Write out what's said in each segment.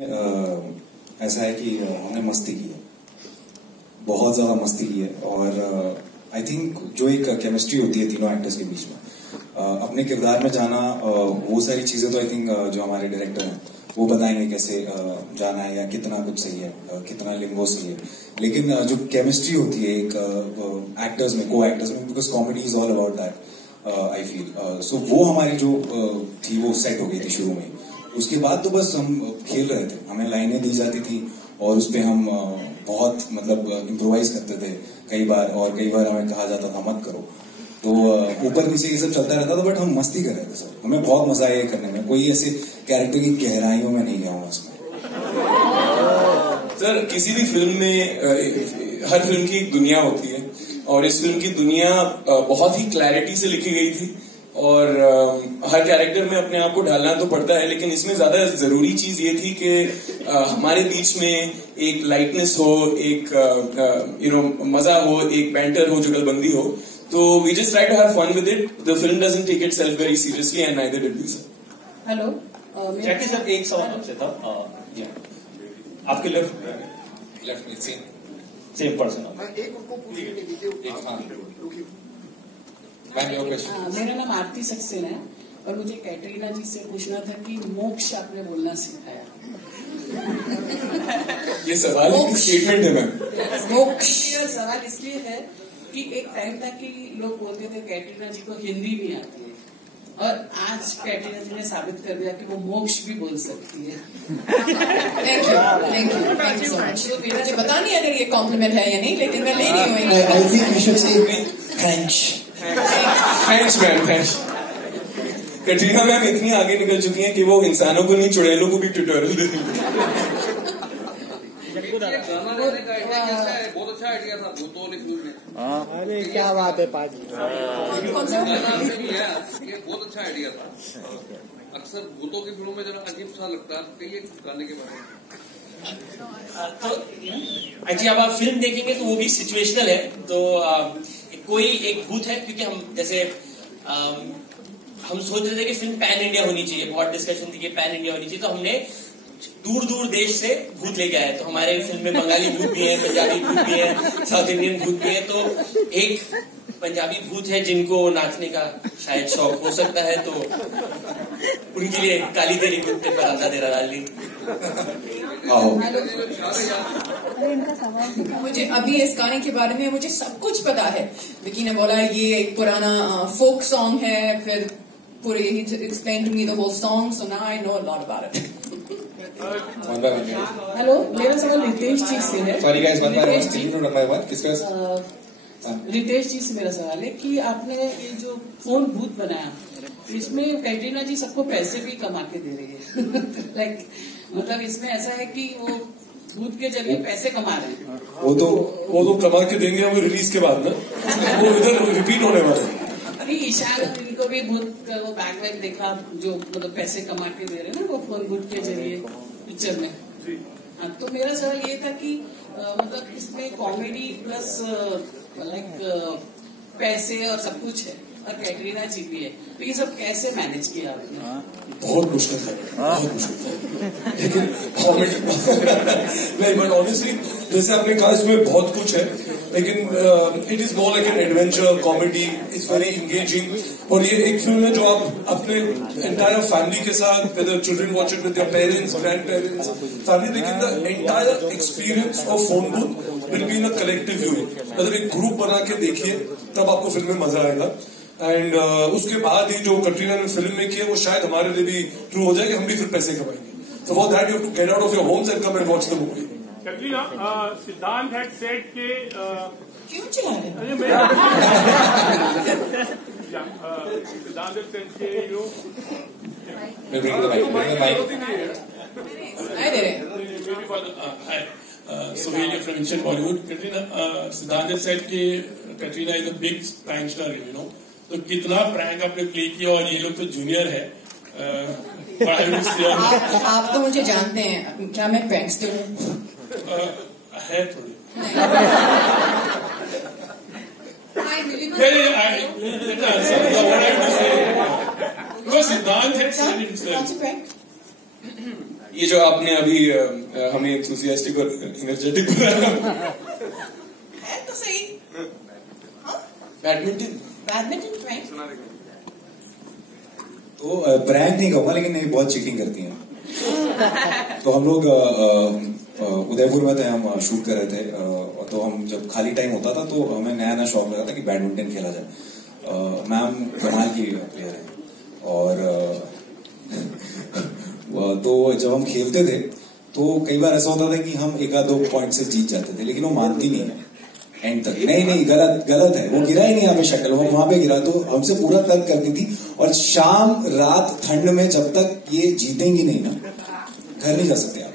ऐसा है कि हमने मस्ती की है, बहुत ज्यादा मस्ती की है। और आई थिंक जो एक केमिस्ट्री होती है तीनों एक्टर्स के बीच में, अपने किरदार में जाना, वो सारी चीजें तो आई थिंक जो हमारे डायरेक्टर हैं वो बताएंगे कैसे जाना है या कितना कुछ सही है, कितना लिंगो सही है। लेकिन जो केमिस्ट्री होती है एक एक्टर्स में, को एक्टर्स में, because comedy is all about that I feel. So वो हमारी जो थी वो सेट हो गई थी शुरू में। उसके बाद तो बस हम खेल रहे थे, हमें लाइनें दी जाती थी और उस पर हम बहुत मतलब इम्प्रोवाइज करते थे कई बार, और कई बार हमें कहा जाता था मत करो। तो ऊपर नीचे ये सब चलता रहता था, बट हम मस्ती कर रहे थे सर। हमें बहुत मजा आया करने में, कोई ऐसे कैरेक्टर की गहराइयों में नहीं गया हूँ इसमें। सर किसी भी फिल्म में हर फिल्म की एक दुनिया होती है, और इस फिल्म की दुनिया बहुत ही क्लैरिटी से लिखी गई थी, और हर कैरेक्टर में अपने आप को ढालना तो पड़ता है, लेकिन इसमें ज्यादा जरूरी चीज ये थी कि हमारे बीच में एक लाइटनेस हो, एक मजा हो, एक बैंटर हो, जुगलबंदी हो। तो we just try to have fun with it. The film doesn't take itself very seriously and neither did we sir. Hello Jackie sir, एक सवाल आपसे था। आपके लेफ्ट में सेम पर्सन। मेरा नाम आरती सक्सेना है और मुझे कैटरीना जी से पूछना था कि मोक्ष आपने बोलना सिखाया। ये सवाल की स्टेटमेंट है मैम। मोक्ष सवाल इसलिए है कि एक टाइम था कि लोग बोलते थे कैटरीना जी को हिंदी नहीं आती है, और आज कैटरीना जी ने साबित कर दिया कि वो मोक्ष भी बोल सकती है। Thank you so much. मुझे पता नहीं अगर ये कॉम्प्लीमेंट है या नहीं, लेकिन मैं ले रही हूँ। I think we should say thanks. Thanks ma'am, thanks. Katrina ma'am इतनी आगे निकल चुकी हैं कि वो इंसानों को नहीं, चुड़ैलों को भी ट्यूटोरियल देती हैं। बहुत अच्छा आइडिया था भूतों वाली फिल्म में। अरे क्या बात है पाजी, कौन सा? ये बहुत अच्छा आइडिया था। अक्सर भूतों की फिल्मों में जरा अजीब सा लगता है, कहिए गाने के बारे में। तो एक्चुअली अब आप फिल्म देखेंगे तो वो भी सिचुएशनल है। तो कोई एक भूत है, क्योंकि हम जैसे हम सोच रहे थे कि फिल्म पैन इंडिया होनी चाहिए, बहुत डिस्कशन थी कि पैन इंडिया होनी चाहिए, तो हमने दूर दूर देश से भूत लेके आए। तो हमारे फिल्म में बंगाली भूत भी है, पंजाबी भूत भी है, साउथ इंडियन भूत भी है। तो एक पंजाबी भूत है जिनको नाचने का शायद शौक हो सकता है, तो उनके लिए काली तेरी कुत्ते पर आधा तेरा डाल ली। मुझे अभी इस गाने के बारे में मुझे सब कुछ पता है। विकी ने बोला ये एक पुराना फोक सॉन्ग है, फिर पूरे ही explain to me the whole song, so now I know a lot about it. Hello, मेरा सवाल रितेश जी से है। रितेश जी से मेरा सवाल है कि आपने ये जो फोन भूत बनाया, इसमें कैटरीना जी सबको पैसे भी कमा के दे रही है। लाइक मतलब इसमें ऐसा है कि वो भूत के जरिए पैसे कमा रहे हैं। वो तो कमा के देंगे वो रिलीज के बाद ना, वो इधर रिपीट होने वाला है। ईशान इनको भी भूत का वो बैक वैक देखा, जो मतलब पैसे कमा के दे रहे हैं ना वो फोन भूत के जरिए पिक्चर में। हाँ, तो मेरा सवाल ये था कि मतलब इसमें कॉमेडी प्लस लाइक पैसे और सब कुछ है, और कैटरीना जी भी है, तो ये सब कैसे मैनेज किया आपने? बहुत मुश्किल था, बहुत मुश्किल था। लेकिन कॉमेडी नहीं, बट ऑनेस्टली जैसे आपने कहा इसमें बहुत कुछ है, लेकिन it is more like an adventure comedy, it's very engaging. और ये एक फिल्म है जो आप अपने एंटायर फैमिली के साथ, whether children watch it with your parents, grandparents, family, लेकिन the entire experience of phone book will be in a collective view. मतलब एक ग्रुप बना के देखिए, तब आपको फिल्म में मजा आएगा। एंड उसके बाद ही जो कैटरीना ने फिल्म में किया वो शायद हमारे लिए भी ट्रू हो जाएगा, हम भी फिर पैसे कमाएंगे। So for that you have to get out of your homes and come and watch the movie. Katrina, Siddhant had said के क्यों चला रहे हैं? सिद्धांत हैड सेड के you Sohail from Ancient Bollywood. Siddhant has said कि Katrina is a big prank star, you know. तो कितना prank आपने प्ले किया, और ये लोग तो जूनियर है। आप तो मुझे जानते हैं, क्या मैं प्रैंकस्टर हूँ? है थोड़ी। Siddhant had said himself. ये जो आपने अभी हमें एंथुसियास्टिक और एनर्जेटिक है तो सही। बैडमिंटन प्रैंक तो प्रैंक नहीं कहूंगा, लेकिन नहीं, बहुत चीटिंग करती हैं। तो हम लोग उदयपुर में थे, हम शूट कर रहे थे, तो हम जब खाली टाइम होता था तो हमें नया नया शौक लगा था कि बैडमिंटन खेला जाए। मैम कमाल की प्लेयर है, और तो जब हम खेलते थे तो कई बार ऐसा होता था कि हम एक आध 2 पॉइंट से जीत जाते थे, लेकिन वो मानती नहीं है एंड तक। नहीं, गलत है, वो गिरा ही नहीं यहाँ पे शटल, वो वहां पे गिरा। तो हमसे पूरा तर्क करती थी, और शाम रात ठंड में जब तक ये जीतेंगी नहीं ना, घर नहीं जा सकते आप।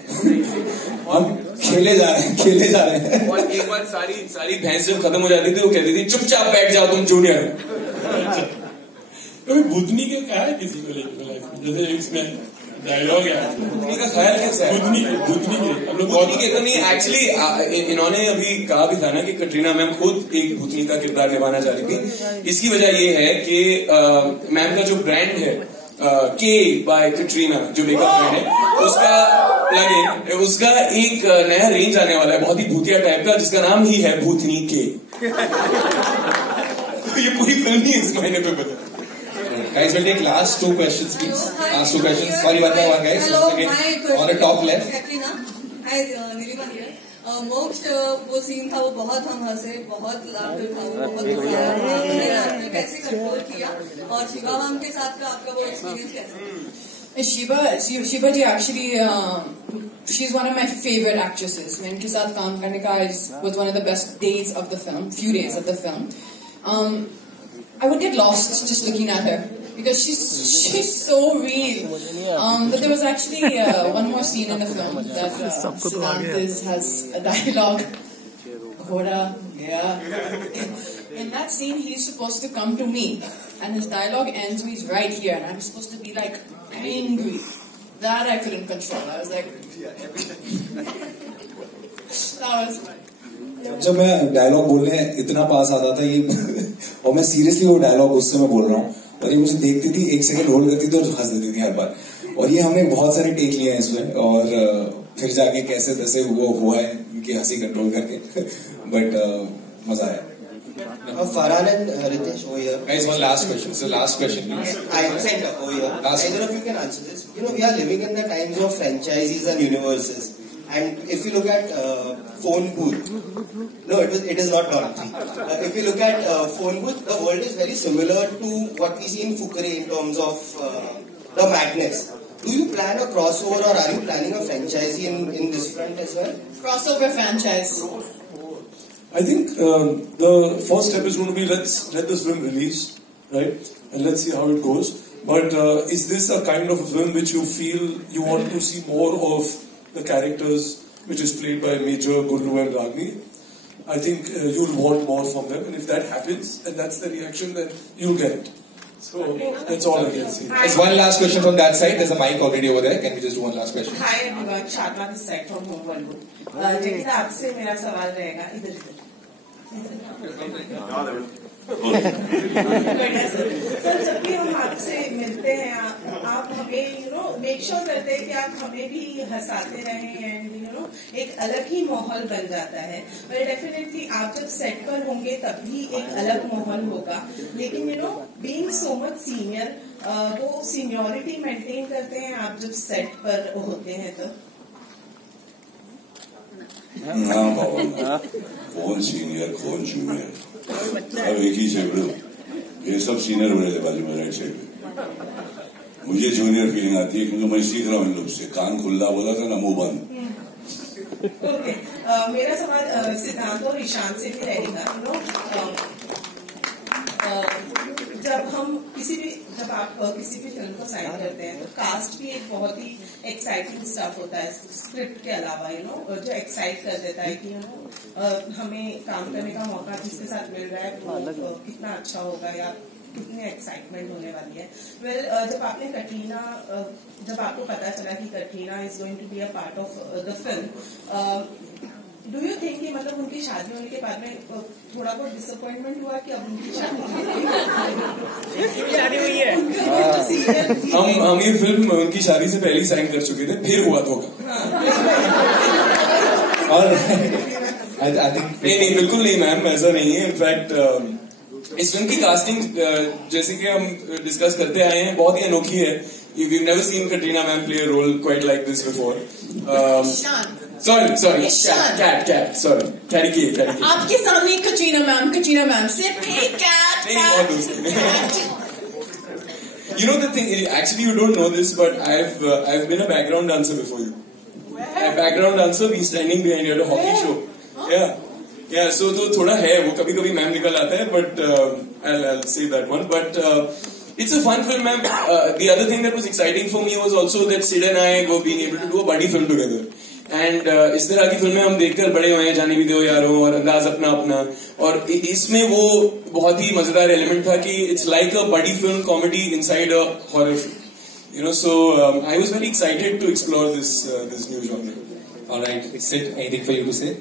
हम खेले जा रहे हैं। और एक बार सारी भैंस जब खत्म हो जाती थी, वो कहती थी चुपचाप बैठ जाओ तुम जूनियर। कभी भूतनी के क्या है किसी को लेकर लाइफ में, जैसे इसमें डायलॉग है, भूतनी का ख्याल कैसा है? भूतनी के हम लोग भूतनी के तो नहीं, एक्चुअली इन्होंने अभी कहा भी था ना कि कटरीना मैम खुद एक भूतनी का किरदार निभाना चाह रही थी। इसकी वजह ये है कि मैम का जो ब्रांड है के बाय कटरीना, जो मेकअप ब्रांड है, उसका प्लग इन, उसका एक नया रेंज आने वाला है बहुत ही भूतिया टाइप का, जिसका नाम ही है भूतनी के। तो ये पूरी फिल्म ही इस महीने पे बता। Guys, we'll take last 2 questions, please. Last 2 questions. Sorry, one by one, guys. Hello, Once again, my on the top left. Katrina. Hi, Nirima here. मोक्ष वो सीन था, वो बहुत हम हंसे, बहुत लाफ्टर था, वो बहुत मजा आया। आपने कैसे कंट्रोल किया, और शिवा मैम के साथ का आपका वो एक्सपीरियंस कैसा? Shiva ji actually, she's one of my favorite actresses. मैं इनके साथ काम करने का was one of the best days of the film, few days of the film. I would get lost just looking at her because she's so real. But there was actually one more scene in the film that Siddharth has a dialogue. Ghoda, yeah. In that scene, he's supposed to come to me, and his dialogue ends with he's right here, and I'm supposed to be like angry. That I couldn't control. I was like, that was. जब मैं dialogue बोलने इतना पास आता था ये और मैं seriously वो डायलॉग उससे मैं बोल रहा हूँ, और ये मुझे देखती थी, 1 सेकंड होल्ड करती थी और हंस देती थी हर बार। और ये हमने बहुत सारे टेक लिए हैं इसमें, और फिर जाके कैसे तैसे वो हुआ है इनकी हंसी कंट्रोल करके। बट मजा आया। Farhan and Ritesh over here. Guys, one last question. So last question, please. I center over here. Either of you can answer this. You know, we are living in the times of franchises and universes. And if you look at Phone Booth, no, it is not Don 3. If you look at Phone Booth, the world is very similar to what we see in Fukare in terms of the madness. Do you plan a crossover, or are you planning a franchise in this front as well? Crossover franchise. I think the first step is going to be let this film release, right? And let's see how it goes. But is this a kind of a film which you feel you want to see more of the characters which is played by Major, Gullu and Ragni? I think you'll want more from them, and if that happens and that's the reaction, then you'll get it. So that's all I can say. There's one last question from that side. There's a mic already over there. Can we just do one last question? Hi everyone, Shadma this side from Home Bollywood. लेकिन आपसे मेरा सवाल रहेगा इधर sir, जब भी हम आपसे मिलते हैं आप हमें मेक श्योर करते हैं कि आप हमें भी हंसाते रहें, एंड एक अलग ही माहौल बन जाता है। पर डेफिनेटली आप जब सेट पर होंगे तब भी एक अलग माहौल होगा, लेकिन बीइंग सो मच सीनियर, वो सीनियरिटी मेंटेन करते हैं आप जब सेट पर होते हैं तो? हाँ बाबा, कौन सीनियर कौन जूनियर, सब एक ही सेगड़ो। ये सब सीनियर बने थे बाजू में राइट साइड में। मुझे जूनियर फीलिंग आती है क्योंकि मैं सीख रहा हूँ इन लोग से। कान खुला बोला था ना, मुंह बंद। ओके, मेरा सवाल सिद्धांत और ईशान से भी रहेगा। जब आप किसी भी फिल्म को साइन करते हैं तो कास्ट भी एक बहुत ही एक्साइटिंग स्टफ होता है स्क्रिप्ट के अलावा, जो एक्साइट कर देता है कि हमें काम करने का मौका जिसके साथ मिल रहा है वो कितना अच्छा होगा या कितनी एक्साइटमेंट होने वाली है। जब आपको पता चला कि Katrina is going to be a part of the film, do you think कि मतलब उनकी शादी होने के बाद में थोड़ा बहुत डिसअपॉइंटमेंट हुआ कि अब उनकी शादी हुई है? हम ये फिल्म उनकी शादी से पहले ही साइन कर चुके थे, फिर हुआ धोखा। और नहीं बिल्कुल नहीं मैम, ऐसा नहीं है। इनफैक्ट इस फिल्म की कास्टिंग जैसे कि हम डिस्कस करते आए हैं बहुत ही अनोखी है। We've never seen Katrina ma'am play a role quite like this before. Sorry, cat. Sorry, carry. आपके सामने Katrina ma'am, सिर्फ एक cat. You know the thing, actually you don't know this, but I've been a background dancer before you. A background dancer, we standing behind you at a hockey show. Yeah. So तो थोड़ा है वो, कभी ma'am निकल आता है, but I'll say that one. But it's a fun film, ma'am. The other thing that was exciting for me was also that Sid and I were being able to do a buddy film together. And इस तरह की फिल्में हम देखकर बड़े हुए हैं, जाने भी दो यारों और अंदाज अपना, और इसमें वो बहुत ही मजेदार एलिमेंट था कि it's like a buddy film comedy inside a horror film. You know, so I was very excited to explore this new genre. All right, Sid, anything for you to say?